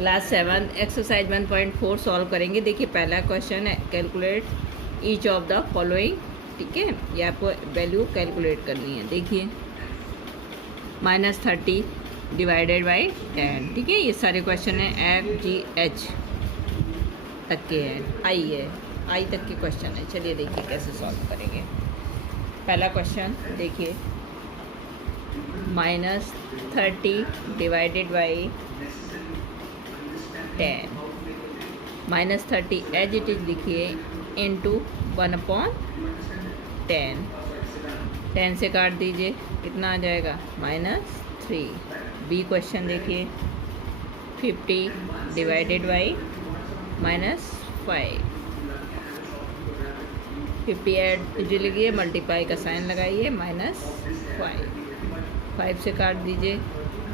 Class 7 exercise 1.4 solve करेंगे। देखिए पहला क्वेश्चन है, calculate each of the following. ठीक है, ये आपको वैल्यू कैलकुलेट करनी है। देखिए -30 डिवाइडेड बाई 10। ठीक है, ये सारे क्वेश्चन हैं FGH तक के हैं, आई तक के क्वेश्चन है। चलिए देखिए कैसे सॉल्व करेंगे। पहला क्वेश्चन देखिए, -30 divided by 10, -30 as it is लिखिए इंटू 1/10। 10 से काट दीजिए, कितना आ जाएगा -3। बी क्वेश्चन देखिए, 50 डिवाइडेड बाई -5। 50 एड लिखिए, मल्टीप्लाई का साइन लगाइए, -5। 5 से काट दीजिए,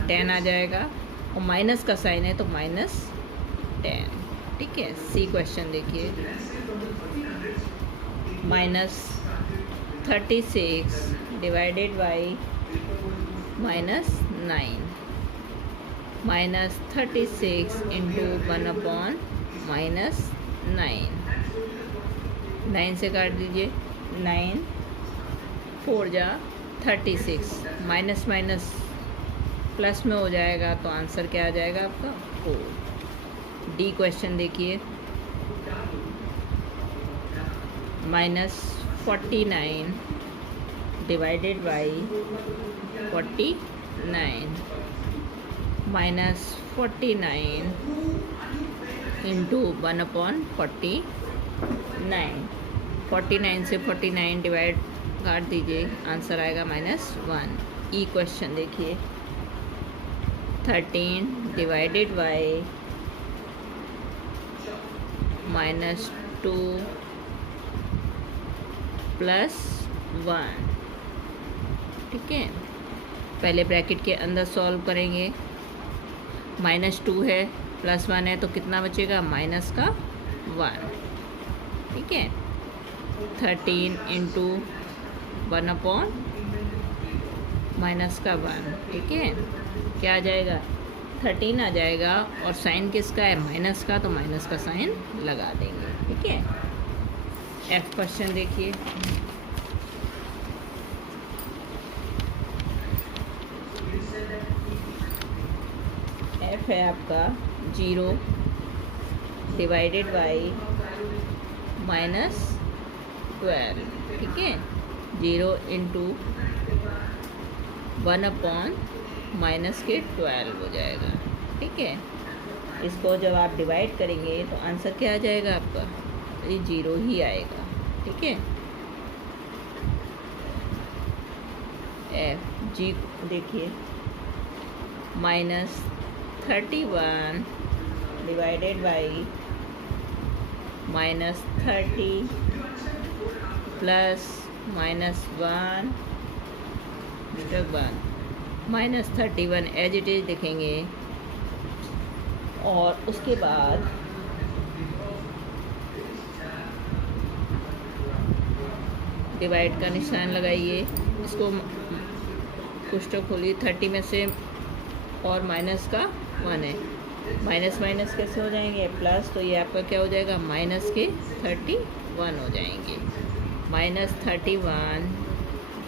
10 आ जाएगा और माइनस का साइन है तो -10। ठीक है, सी क्वेश्चन देखिए, -36 डिवाइडेड बाई -9। -36 इंटू 1/9। 9 से काट दीजिए, 9 4 जा 36, माइनस माइनस प्लस में हो जाएगा तो आंसर क्या आ जाएगा आपका 4। डी क्वेश्चन देखिए, -49 डिवाइडेड बाई 49। -49 इंटू 1/49। 49 से 49 डिवाइड काट दीजिए, आंसर आएगा -1। ई क्वेश्चन देखिए, 13 डिवाइडेड बाई -2 + 1। ठीक है, पहले ब्रैकेट के अंदर सॉल्व करेंगे। -2 है, +1 है तो कितना बचेगा -1। ठीक है, 13 इंटू 1/-1। ठीक है, क्या आ जाएगा 13 आ जाएगा और साइन किसका है माइनस का, तो माइनस का साइन लगा देंगे। ठीक है, एफ क्वेश्चन देखिए, एफ है आपका 0 डिवाइडेड बाई -12। ठीक है, 0 इंटू 1/-12 हो जाएगा। ठीक है, इसको जब आप डिवाइड करेंगे तो आंसर क्या आ जाएगा आपका, ये 0 ही आएगा। ठीक है, एफ जी देखिए, -31 divided by -30 plus -1 -31 as it is लिखेंगे और उसके बाद डिवाइड का निशान लगाइए, इसको पुष्टक खोलिए, 30 में से और माइनस का 1 है, माइनस माइनस कैसे हो जाएंगे प्लस, तो ये आपका क्या हो जाएगा -31 हो जाएंगे। -31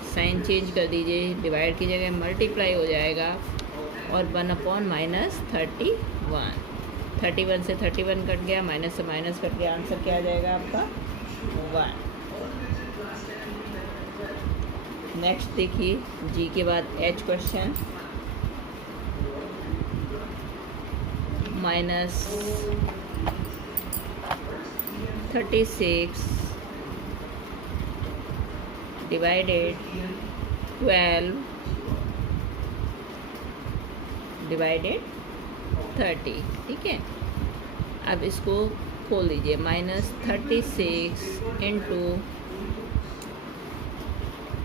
साइन चेंज कर दीजिए, डिवाइड की जगह मल्टीप्लाई हो जाएगा और 1/-31। 31 से 31 कट गया, माइनस से माइनस कट गया, आंसर क्या आ जाएगा आपका 1। नेक्स्ट देखिए, जी के बाद एच क्वेश्चन, -36 डिवाइडेड 12 डिवाइडेड 30। ठीक है, अब इसको खोल दीजिए, -36 इंटू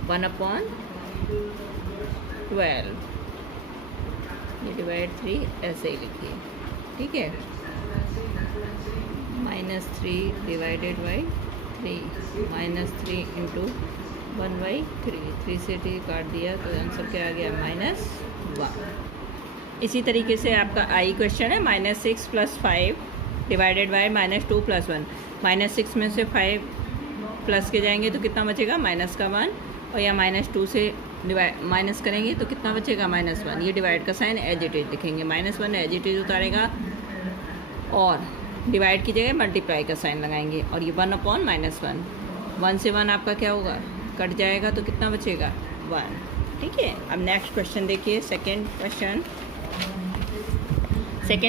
1/12, ये डिवाइड 3 ऐसे ही लिखिए। ठीक है, -3 डिवाइडेड बाई 3, -3 इंटू 1/3, 3 से 3 काट दिया तो आंसर क्या आ गया -1। इसी तरीके से आपका आई क्वेश्चन है -6 + 5 डिवाइडेड बाय -2 + 1। -6 में से 5 प्लस के जाएंगे तो कितना बचेगा -1, और या -2 से माइनस करेंगे तो कितना बचेगा -1। ये डिवाइड का साइन एज इट इज लिखेंगे, -1 एज इट इज उतारेगा और डिवाइड की जगह मल्टीप्लाई का साइन लगाएंगे और ये 1/-1 1 से 1 आपका क्या होगा, कट जाएगा तो कितना बचेगा 1। ठीक है, अब नेक्स्ट क्वेश्चन देखिए। सेकेंड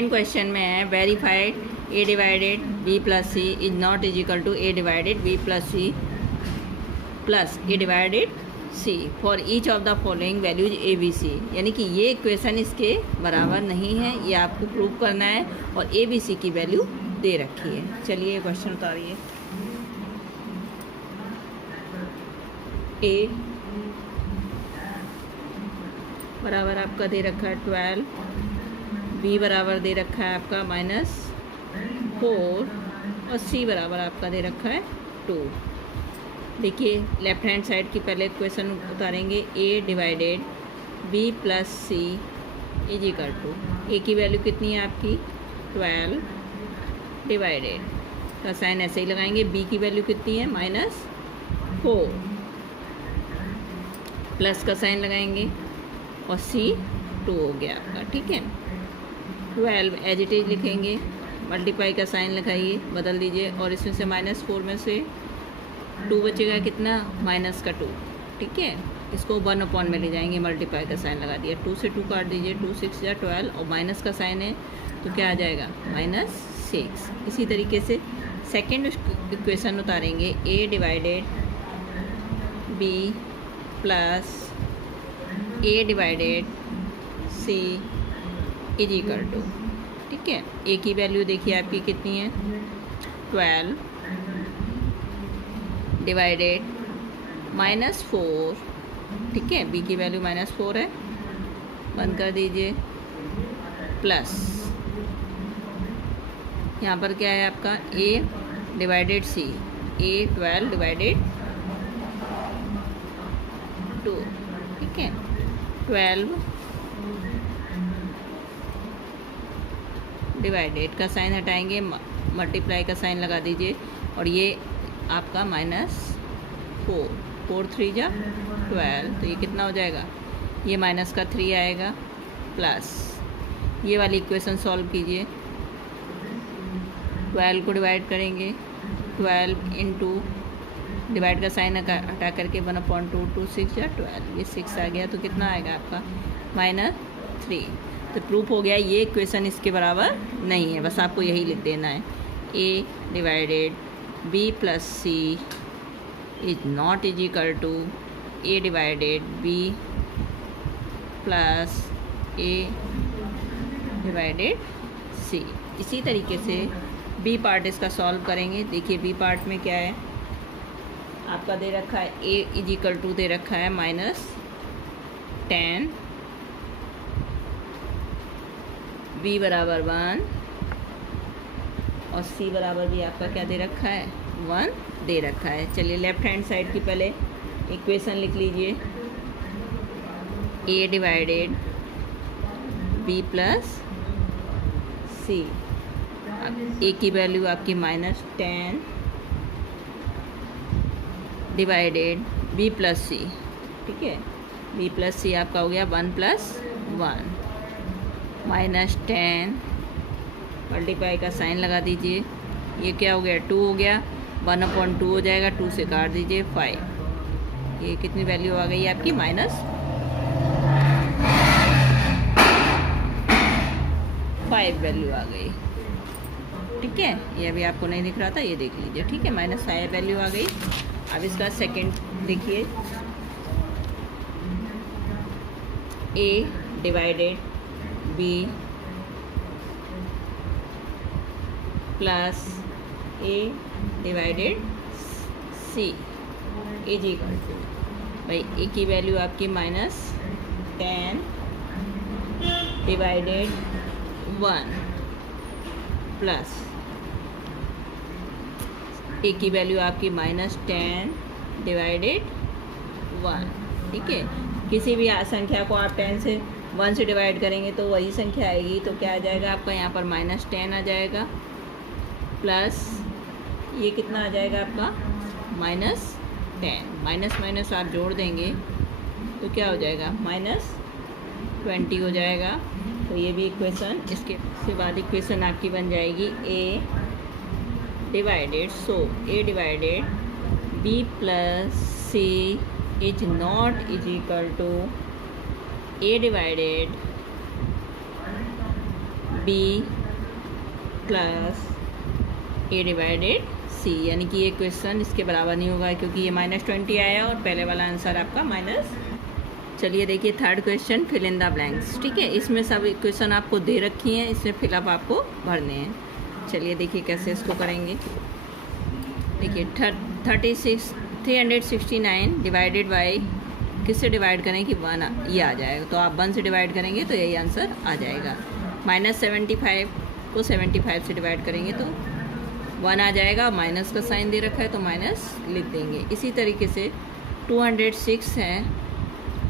क्वेश्चन में है verified a divided b + c is not is equal to a divided b + c plus a divided c for each of the following values a b c। यानी कि ये equation इसके बराबर नहीं है, ये आपको प्रूव करना है और a b c की वैल्यू दे रखी है। चलिए क्वेश्चन उतारिए। a बराबर आपका दे रखा है 12, b बराबर दे रखा है आपका -4 और c बराबर आपका दे रखा है 2। देखिए लेफ्ट हैंड साइड की पहले क्वेश्चन उतारेंगे। a divided b + c is equal to a की वैल्यू कितनी है आपकी 12 डिवाइडेड का साइन ऐसे ही लगाएंगे, b की वैल्यू कितनी है -4 प्लस का साइन लगाएंगे और c 2 हो गया आपका। ठीक है, 12 एज इट इज लिखेंगे, मल्टीप्लाई का साइन लगाइए, बदल दीजिए और इसमें से -4 में से 2 बचेगा कितना -2। ठीक है, इसको 1/, में ले जाएंगे, मल्टीप्लाई का साइन लगा दिया, 2 से 2 काट दीजिए, 2 6 या 12 और माइनस का साइन है तो क्या आ जाएगा -6। इसी तरीके से सेकेंड इक्वेशन उतारेंगे। a divided b + a divided c is equal to. ठीक है, a की वैल्यू देखिए आपकी कितनी है 12 डिवाइडेड -4। ठीक है, b की वैल्यू -4 है, बंद कर दीजिए, प्लस यहाँ पर क्या है आपका a divided c, a 12 divided 2। ठीक है, 12 डिवाइडेड का साइन हटाएंगे, मल्टीप्लाई का साइन लगा दीजिए और ये आपका -4, 4 3 जा 12 तो ये कितना हो जाएगा, ये -3 आएगा, प्लस ये वाली इक्वेशन सॉल्व कीजिए। 12 को डिवाइड करेंगे, 12 इंटू डिवाइड का साइन हटा करके 1/2 2 6 या 12, ये 6 आ गया तो कितना आएगा आपका -3। तो प्रूफ हो गया ये इक्वेशन इसके बराबर नहीं है, बस आपको यही लिख देना है। a divided b + c is not is equal to a divided b + a divided c। इसी तरीके से b पार्ट इसका सॉल्व करेंगे। देखिए b पार्ट में क्या है आपका दे रखा है, a इज इक्वल टू दे रखा है -10, b बराबर 1 और c बराबर भी आपका क्या दे रखा है 1 दे रखा है। चलिए लेफ्ट हैंड साइड की पहले इक्वेशन लिख लीजिए। a divided b + c, a की वैल्यू आपकी -10 डिवाइडेड b + c। ठीक है, b + c आपका हो गया 1 + 1 -10, मल्टीप्लाई का साइन लगा दीजिए, ये क्या हो गया 2 हो गया, 1/2 हो जाएगा, 2 से काट दीजिए 5, ये कितनी वैल्यू आ गई आपकी -5 वैल्यू आ गई। ठीक है, ये अभी आपको नहीं दिख रहा था, ये देख लीजिए। ठीक है, -5 वैल्यू आ गई। अब इसका सेकंड देखिए, a divided b + a divided c is equal to, भाई a की वैल्यू आपकी -10 डिवाइडेड 1 प्लस a की वैल्यू आपकी -10 डिवाइडेड 1। ठीक है, किसी भी संख्या को आप 10 से 1 से डिवाइड करेंगे तो वही संख्या आएगी, तो क्या आ जाएगा आपका यहाँ पर -10 आ जाएगा, प्लस ये कितना आ जाएगा आपका -10, माइनस माइनस आप जोड़ देंगे तो क्या हो जाएगा -20 हो जाएगा। तो ये भी इक्वेशन, इसके बाद इक्वेशन आपकी बन जाएगी A divided, so A divided B plus C is not is equal to A divided B plus A divided C, यानी कि ये क्वेश्चन इसके बराबर नहीं होगा क्योंकि ये -20 आया और पहले वाला आंसर आपका माइनस। चलिए देखिए third question, fill in the blanks. ठीक है, इसमें सब इक्वेशन आपको दे रखी हैं, इसमें फिलअप आपको भरने हैं। चलिए देखिए कैसे इसको करेंगे। देखिए 369 डिवाइडेड बाई, किससे डिवाइड करें कि 1 ये आ जाएगा, तो आप 1 से डिवाइड करेंगे तो यही आंसर आ जाएगा। -75 को 75 से डिवाइड करेंगे तो 1 आ जाएगा, माइनस का साइन दे रखा है तो माइनस लिख देंगे। इसी तरीके से 206 है,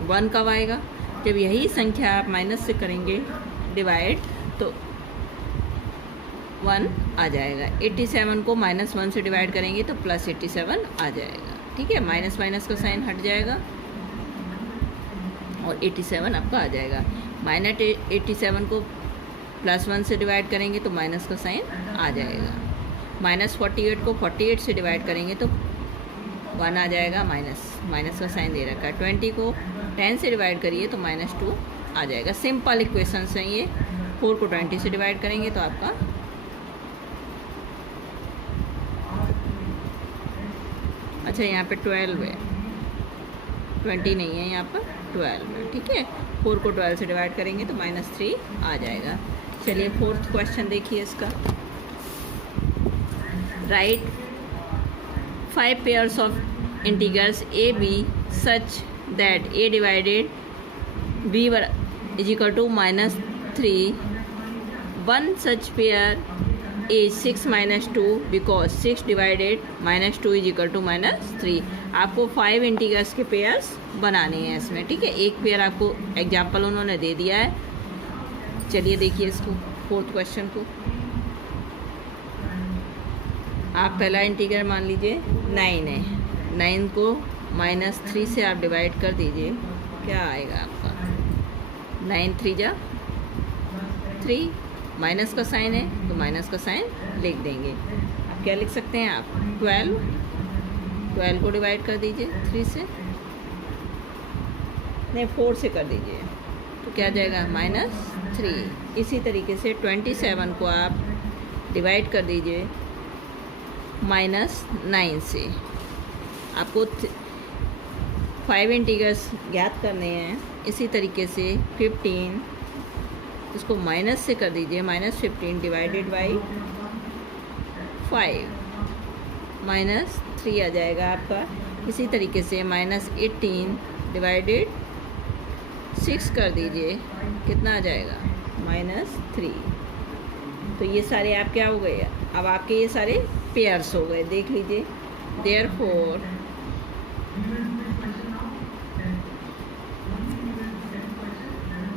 1 कब आएगा, जब यही संख्या आप माइनस से करेंगे डिवाइड तो 1 आ जाएगा। 87 को -1 से डिवाइड करेंगे तो +87 आ जाएगा। ठीक है, माइनस माइनस का साइन हट जाएगा और 87 आपका आ जाएगा। -87 को +1 से डिवाइड करेंगे तो माइनस का साइन आ जाएगा। -48 को 48 से डिवाइड करेंगे तो 1 आ जाएगा, माइनस का साइन दे रखा है। 20 को 10 से डिवाइड करिए तो -2 आ जाएगा। सिंपल इक्वेशंस हैं ये। 4 को 20 से डिवाइड करेंगे तो आपका अच्छा यहाँ पे 12 है, 20 नहीं है, यहाँ पर 12 है। ठीक है, 4 को 12 से डिवाइड करेंगे तो -3 आ जाएगा। चलिए फोर्थ क्वेश्चन देखिए इसका। Right 5 pairs of integers a b such that a divided b is equal to -3. One such pair is 6 - 2 because 6 divided -2 is equal to -3. आपको 5 इंटीगर्स के पेयर्स बनाने हैं इसमें। ठीक है, एक पेयर आपको एग्जाम्पल उन्होंने दे दिया है। चलिए देखिए इसको, फोर्थ क्वेश्चन को। आप पहला इंटीगर मान लीजिए 9 है, 9 को -3 से आप डिवाइड कर दीजिए, क्या आएगा आपका 9 3 जा 3, माइनस का साइन है तो माइनस का साइन लिख देंगे। अब क्या लिख सकते हैं आप 12 को डिवाइड कर दीजिए 3 से, नहीं 4 से कर दीजिए तो क्या जाएगा -3। इसी तरीके से 27 को आप डिवाइड कर दीजिए -9 से। आपको 5 इंटीगर्स ज्ञात करने हैं। इसी तरीके से 15 इसको माइनस से कर दीजिए, -15 डिवाइडेड बाई 5 -3 आ जाएगा आपका। इसी तरीके से -18 डिवाइडेड 6 कर दीजिए, कितना आ जाएगा -3। तो ये सारे आप क्या हो गए, अब आपके ये सारे पेयर्स हो गए, देख लीजिए। देयरफॉर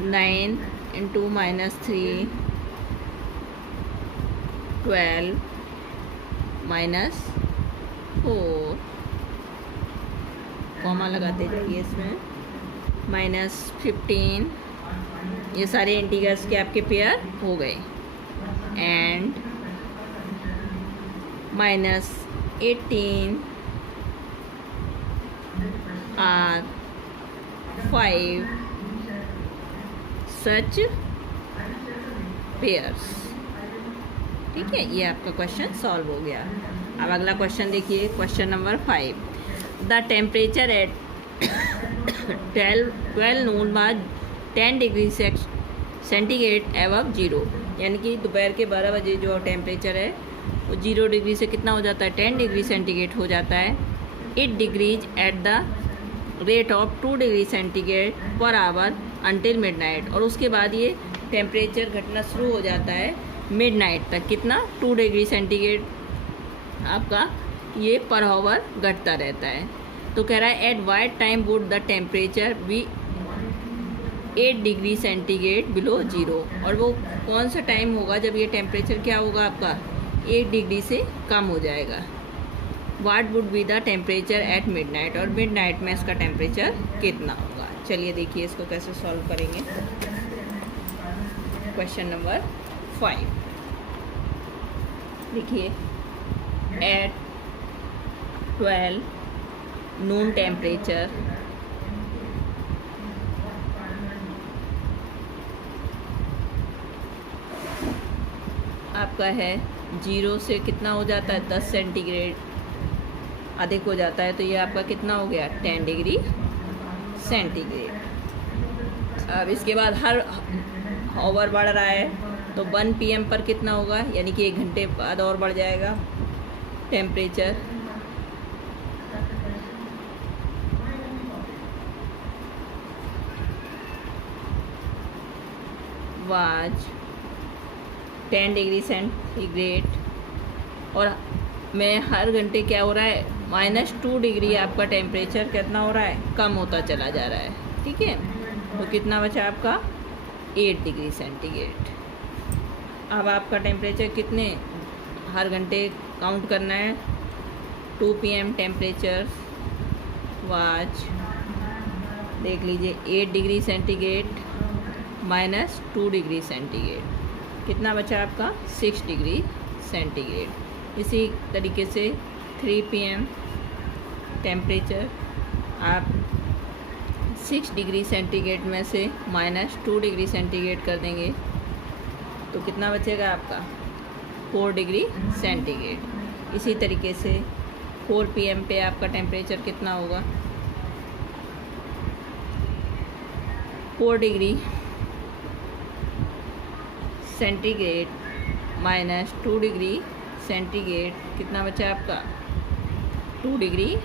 9 × -3 12 -4, कॉमा लगाते जाइए इसमें, -15, ये सारे इंटीगर्स के आपके पेयर हो गए। And -18 are 5 such pairs। ठीक है, ये आपका क्वेश्चन सॉल्व हो गया। अब अगला क्वेश्चन देखिए, question number 5। The temperature at 12 noon was 10 degree centigrade above 0, यानी कि दोपहर के 12 बजे जो टेम्परेचर है वो 0 डिग्री से कितना हो जाता है 10 डिग्री सेंटीग्रेड हो जाता है। 8 degrees eight the rate of 2 degree centigrade per hour until midnight, और उसके बाद ये टेम्परेचर घटना शुरू हो जाता है मिडनाइट तक। कितना 2 डिग्री सेंटीग्रेड आपका ये पर आवर घटता रहता है। तो कह रहा है at what time would the temperature be 8 degree centigrade below zero. और वो कौन सा टाइम होगा जब ये टेम्परेचर क्या होगा आपका 8 डिग्री से कम हो जाएगा। What would be the temperature at midnight, और मिडनाइट में इसका टेम्परेचर कितना होगा। चलिए देखिए इसको कैसे सॉल्व करेंगे। क्वेश्चन नंबर 5 देखिए, एट 12 नून टेम्परेचर आपका है 0 से कितना हो जाता है 10 सेंटीग्रेड अधिक हो जाता है, तो ये आपका कितना हो गया 10 डिग्री सेंटीग्रेड। अब इसके बाद हर आवर बढ़ रहा है, तो 1 PM पर कितना होगा, यानी कि 1 घंटे बाद और बढ़ जाएगा टेम्परेचर। वाज 10 डिग्री सेंटीग्रेड, और में हर घंटे क्या हो रहा है -2 डिग्री आपका टेम्परेचर कितना हो रहा है कम होता चला जा रहा है। ठीक है, तो कितना बचा आपका 8 डिग्री सेंटीग्रेड। अब आपका टेम्परेचर कितने हर घंटे काउंट करना है। 2 PM टेम्परेचर वाज देख लीजिए 8 डिग्री सेंटीग्रेड -2 डिग्री सेंटीग्रेड, कितना बचा आपका 6 डिग्री सेंटीग्रेड। इसी तरीके से 3 PM टेम्परेचर आप 6 डिग्री सेंटीग्रेड में से -2 डिग्री सेंटीग्रेड कर देंगे, तो कितना बचेगा आपका 4 डिग्री सेंटीग्रेड। इसी तरीके से 4 PM पे आपका टेम्परेचर कितना होगा 4 डिग्री सेंटीग्रेड -2 डिग्री सेंटीग्रेड, कितना बचा आपका 2 डिग्री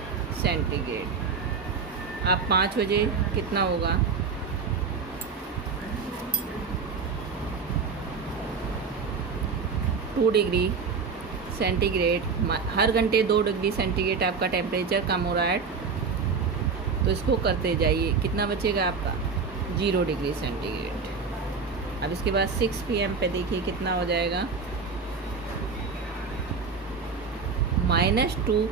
सेंटीग्रेड। आप 5 बजे कितना होगा 2 डिग्री सेंटीग्रेड, हर घंटे 2 डिग्री सेंटीग्रेड आपका टेम्परेचर कम हो रहा है, तो इसको करते जाइए। कितना बचेगा आपका 0 डिग्री सेंटीग्रेड। अब इसके बाद 6 PM पे देखिए कितना हो जाएगा -2,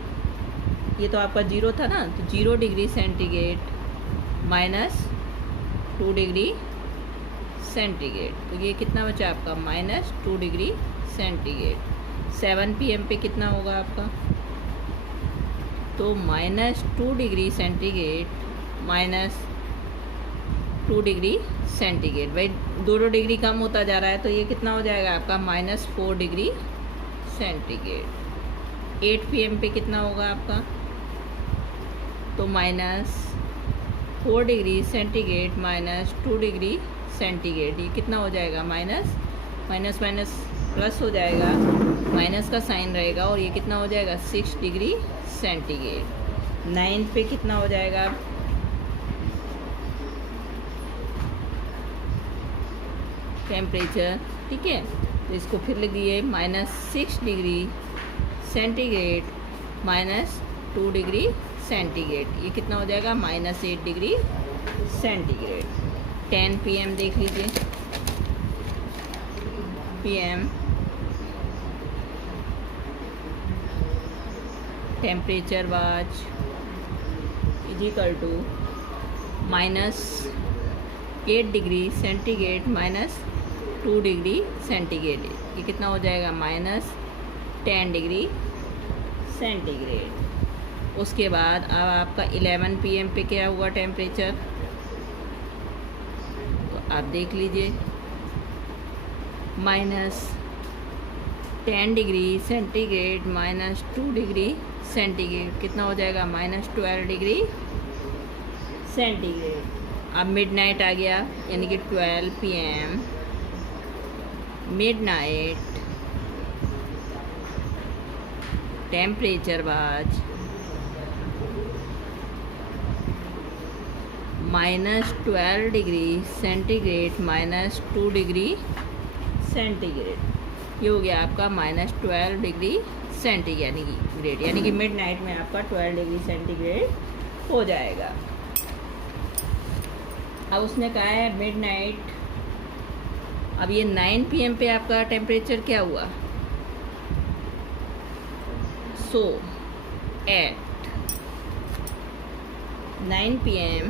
ये तो आपका 0 था ना, तो 0 डिग्री सेंटीग्रेड -2 डिग्री सेंटीग्रेड, तो ये कितना बचा आपका -2 डिग्री सेंटीग्रेड। 7 PM पे कितना होगा आपका, तो -2 डिग्री सेंटीग्रेड -2 डिग्री सेंटीग्रेड। भाई 2 डिग्री कम होता जा रहा है, तो ये कितना हो जाएगा आपका -4 डिग्री सेंटीग्रेड। 8 PM पे कितना होगा आपका, तो -4 डिग्री सेंटीग्रेड -2 डिग्री सेंटीग्रेड, ये कितना हो जाएगा माइनस प्लस हो जाएगा, माइनस का साइन रहेगा, और ये कितना हो जाएगा 6 डिग्री सेंटीग्रेड। 9 पे कितना हो जाएगा टेम्परेचर। ठीक है, तो इसको फिर लिख दिए -6 डिग्री सेंटीग्रेड -2 डिग्री सेंटीग्रेड, ये कितना हो जाएगा -8 डिग्री सेंटीग्रेड। 10 PM देख लीजिए, PM temperature was = -8 degree centigrade -2 degree centigrade, ये कितना हो जाएगा -10 डिग्री सेंटीग्रेड। उसके बाद अब आपका 11 PM पे क्या हुआ टेम्परेचर, तो आप देख लीजिए -10 डिग्री सेंटीग्रेड -2 डिग्री सेंटीग्रेड, कितना हो जाएगा -12 डिग्री सेंटीग्रेड। अब मिडनाइट आ गया, यानी कि 12 PM midnight temperature was -12 degree centigrade -2 degree centigrade, ये हो गया आपका -12 डिग्री सेंटीग्रेड, यानी कि मिडनाइट में आपका 12 डिग्री सेंटीग्रेड हो जाएगा। अब उसने कहा है मिडनाइट, अब ये 9 PM पे आपका टेम्परेचर क्या हुआ, so at 9 PM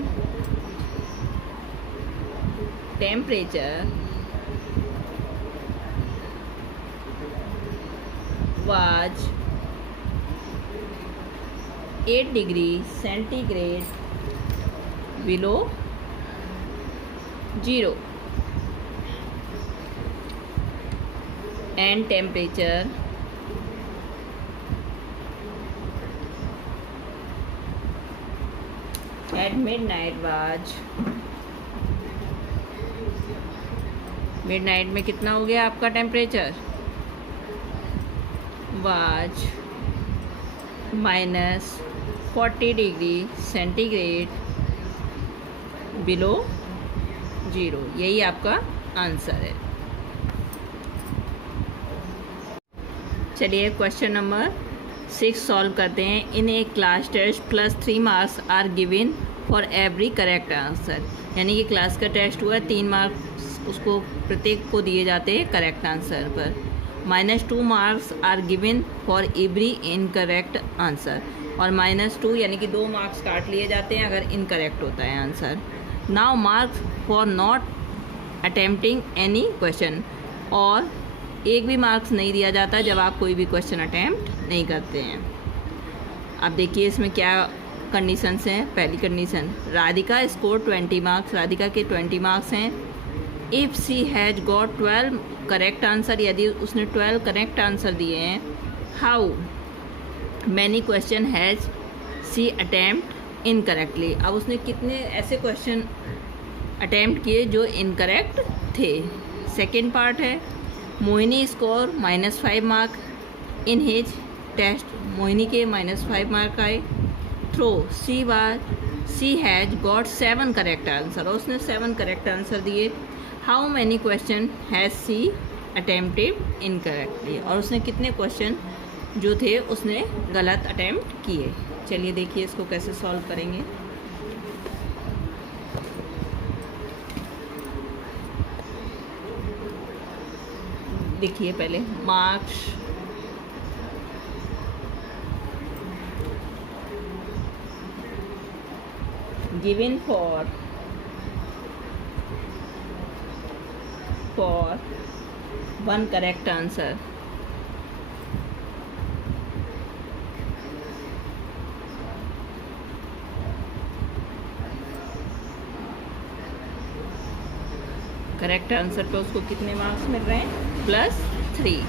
temperature was 8 degrees centigrade below 0 and temperature at midnight was, midnight में कितना हो गया आपका temperature, was -40 degree centigrade below 0। यही आपका आंसर है। चलिए क्वेश्चन नंबर 6 सॉल्व करते हैं। In a class test +3 marks are given for every correct answer, यानी कि क्लास का टेस्ट हुआ 3 मार्क्स उसको प्रत्येक को दिए जाते हैं करेक्ट आंसर पर। -2 marks are given for every incorrect answer, और -2 यानी कि 2 मार्क्स काट लिए जाते हैं अगर इनकरेक्ट होता है answer. Now marks for not attempting any question, और एक भी मार्क्स नहीं दिया जाता जब आप कोई भी क्वेश्चन अटैम्प्ट नहीं करते हैं। अब देखिए इसमें क्या कंडीशंस हैं। पहली condition, Radhika score 20 marks, Radhika के 20 मार्क्स हैं। If she has got 12 correct answer, यदि उसने 12 करेक्ट आंसर दिए हैं। How many question has she attempt incorrectly, अब उसने कितने ऐसे क्वेश्चन अटैम्प्ट किए जो इनकरेक्ट थे। सेकेंड पार्ट है, Mohini score -5 mark in his test, Mohini के -5 मार्क आए। Through she has got 7 correct answer, और उसने 7 करेक्ट आंसर दिए। How many question has she attempted incorrectly, और उसने कितने क्वेश्चन जो थे उसने गलत अटैम्प्ट किए। चलिए देखिए इसको कैसे सॉल्व करेंगे। देखिए पहले marks given for 1 correct answer, correct answer पे उसको कितने मार्क्स मिल रहे हैं, +3।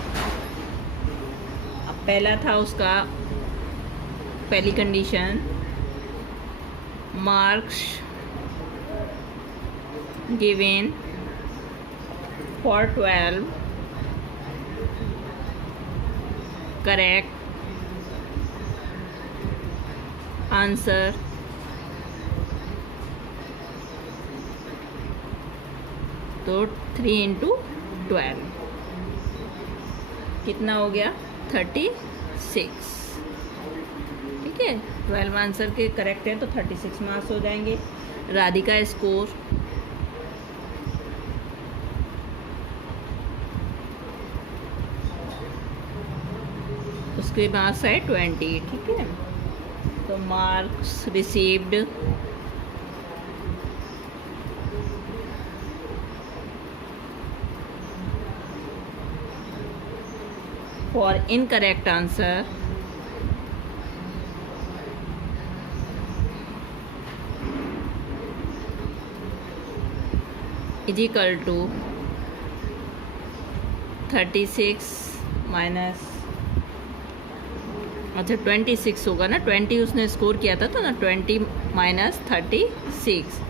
अब पहला था उसका, पहली condition, marks given for 12 correct answer, तो 3 × 12 कितना हो गया, 36। ठीक है, 12 आंसर के करेक्ट हैं तो 36 मार्क्स हो जाएंगे। राधिका स्कोर उसके मार्क्स है 20। ठीक है, तो marks received for incorrect answer is equal to 36 minus, अच्छा 26 होगा ना, 20 उसने स्कोर किया था तो ना 20 माइनस 36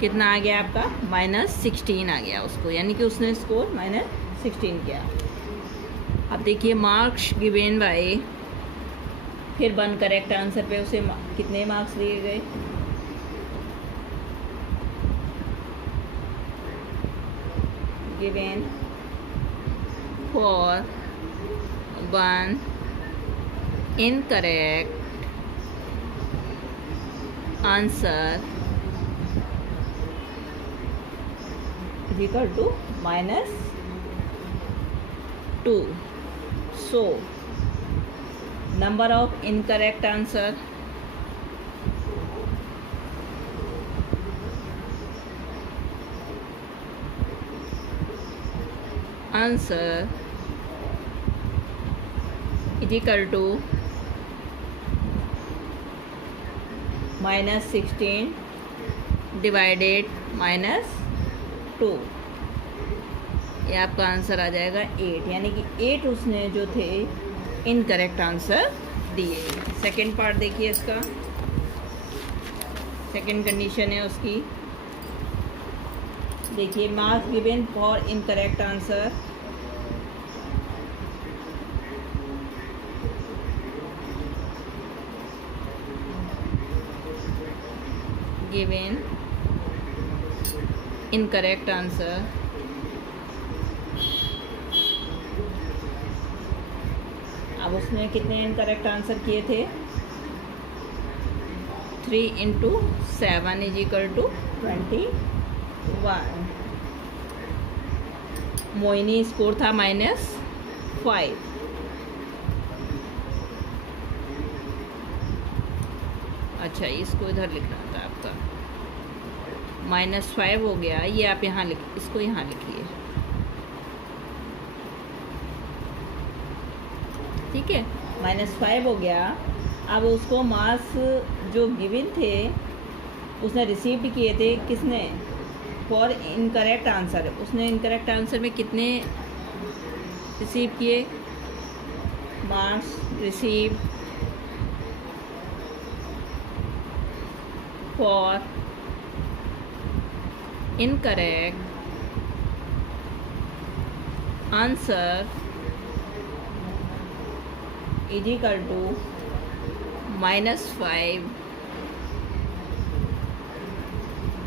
कितना आ गया आपका, -16 आ गया उसको, यानी कि उसने स्कोर -16 किया। अब देखिए मार्क्स गिवन बाय, फिर 1 करेक्ट आंसर पे उसे कितने मार्क्स दिए गए, given for 1 incorrect answer is equal to -2. So number of incorrect answer is equal to -16 divided -2. ये आपका आंसर आ जाएगा 8, यानी कि 8 उसने जो थे इनकरेक्ट आंसर दिए. सेकंड पार्ट देखिए इसका, सेकंड कंडीशन है उसकी. देखिए marks given for incorrect answer. Given incorrect answer. अब उसने कितने इनकरेक्ट आंसर किए थे? 3 × 7 = 21. मोइनी स्कोर था -5. अच्छा, इसको इधर लिखना था आपका. -5 हो गया, ये आप यहाँ इसको यहाँ लिखिए. ठीक है, -5 हो गया. अब उसको मार्क्स जो गिवन थे उसने रिसीव किए थे किसने? For incorrect answer. उसने इनकरेक्ट आंसर में कितने रिसीव किए? Marks receive for incorrect answer is equal to -5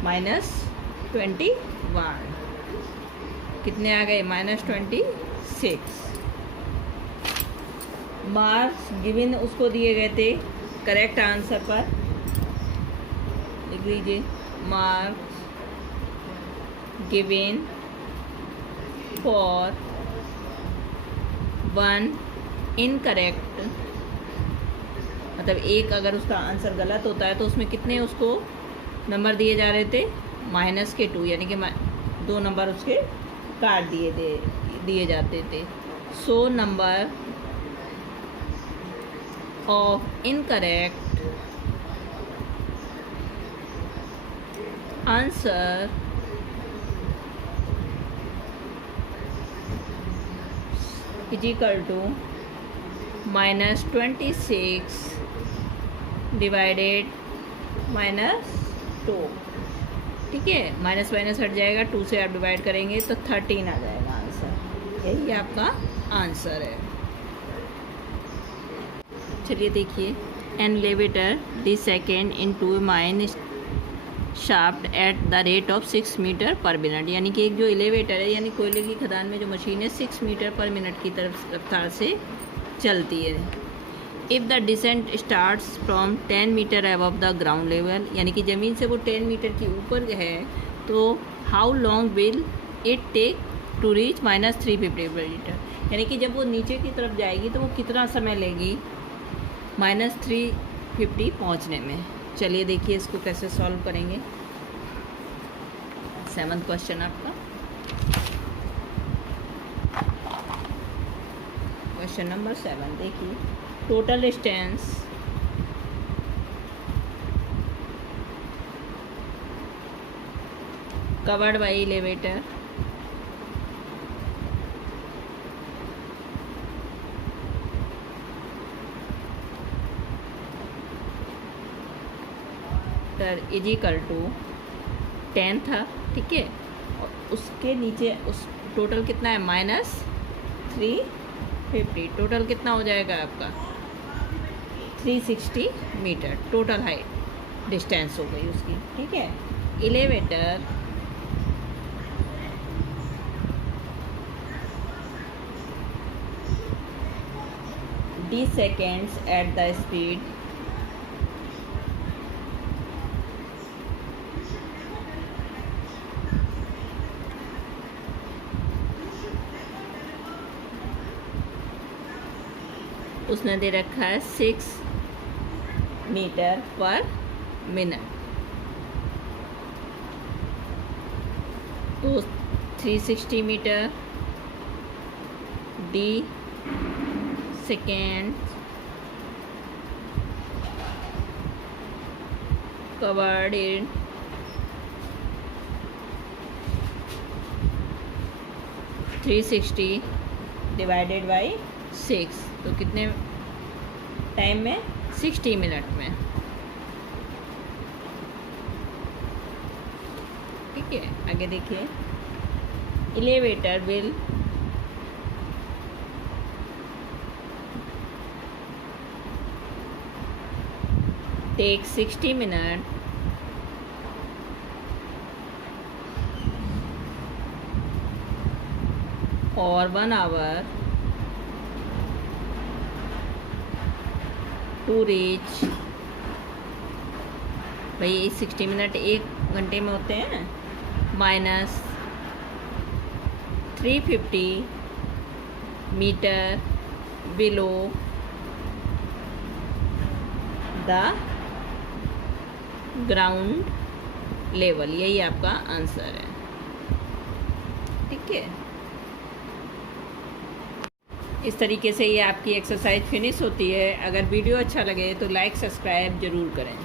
-21. कितने आ गए? -26. मार्क्स गिवन उसको दिए गए थे करेक्ट आंसर पर. लिख लीजिए, मार्क्स गिवन फॉर 1 इनकरेक्ट, मतलब एक अगर उसका आंसर गलत होता है तो उसमें कितने उसको नंबर दिए जा रहे थे? -2, यानी कि 2 नंबर उसके काट दिए जाते थे. So number of incorrect answer is equal to -26 divided -2. ठीक है, माइनस माइनस हट जाएगा, 2 से आप डिवाइड करेंगे तो 13 आ जाएगा आंसर. यही आपका आंसर है. चलिए देखिए, an elevator the second into mine shaft at the rate of 6 metre per minute. यानी कि एक जो एलिवेटर है, यानी कोयले की खदान में जो मशीन है 6 मीटर पर मिनट की तरफ रफ्तार से चलती है. If the descent starts from 10 metre above the ground level, यानी कि ज़मीन से वो 10 मीटर के ऊपर है, तो how long will it take to reach -350 metre. यानी कि जब वो नीचे की तरफ जाएगी तो वो कितना समय लेगी -350 पहुंचने में. चलिए देखिए इसको कैसे सॉल्व करेंगे. 7th क्वेश्चन आपका. क्वेश्चन नंबर 7 देखिए. Total distance covered by elevator is equal to 10 था. ठीक है, और उसके नीचे उस टोटल कितना है? -350. टोटल कितना हो जाएगा आपका? 360 मीटर टोटल हाइट डिस्टेंस हो गई उसकी. ठीक है, elevator d seconds at the speed उसने दे रखा है 6 मीटर पर मिनट, तो 360 metre the second covered in 360 divided by 6, तो कितने टाइम में? 60 मिनट में। ठीक है, आगे देखिए। एलिवेटर विल टेक 60 मिनट और 1 आवर टू रीच। भाई 60 मिनट 1 घंटे में होते हैं, minus 350 metre below the ground level. यही आपका आंसर है। ठीक है, इस तरीके से ये आपकी एक्सरसाइज फिनिश होती है। अगर वीडियो अच्छा लगे तो लाइक सब्सक्राइब ज़रूर करें।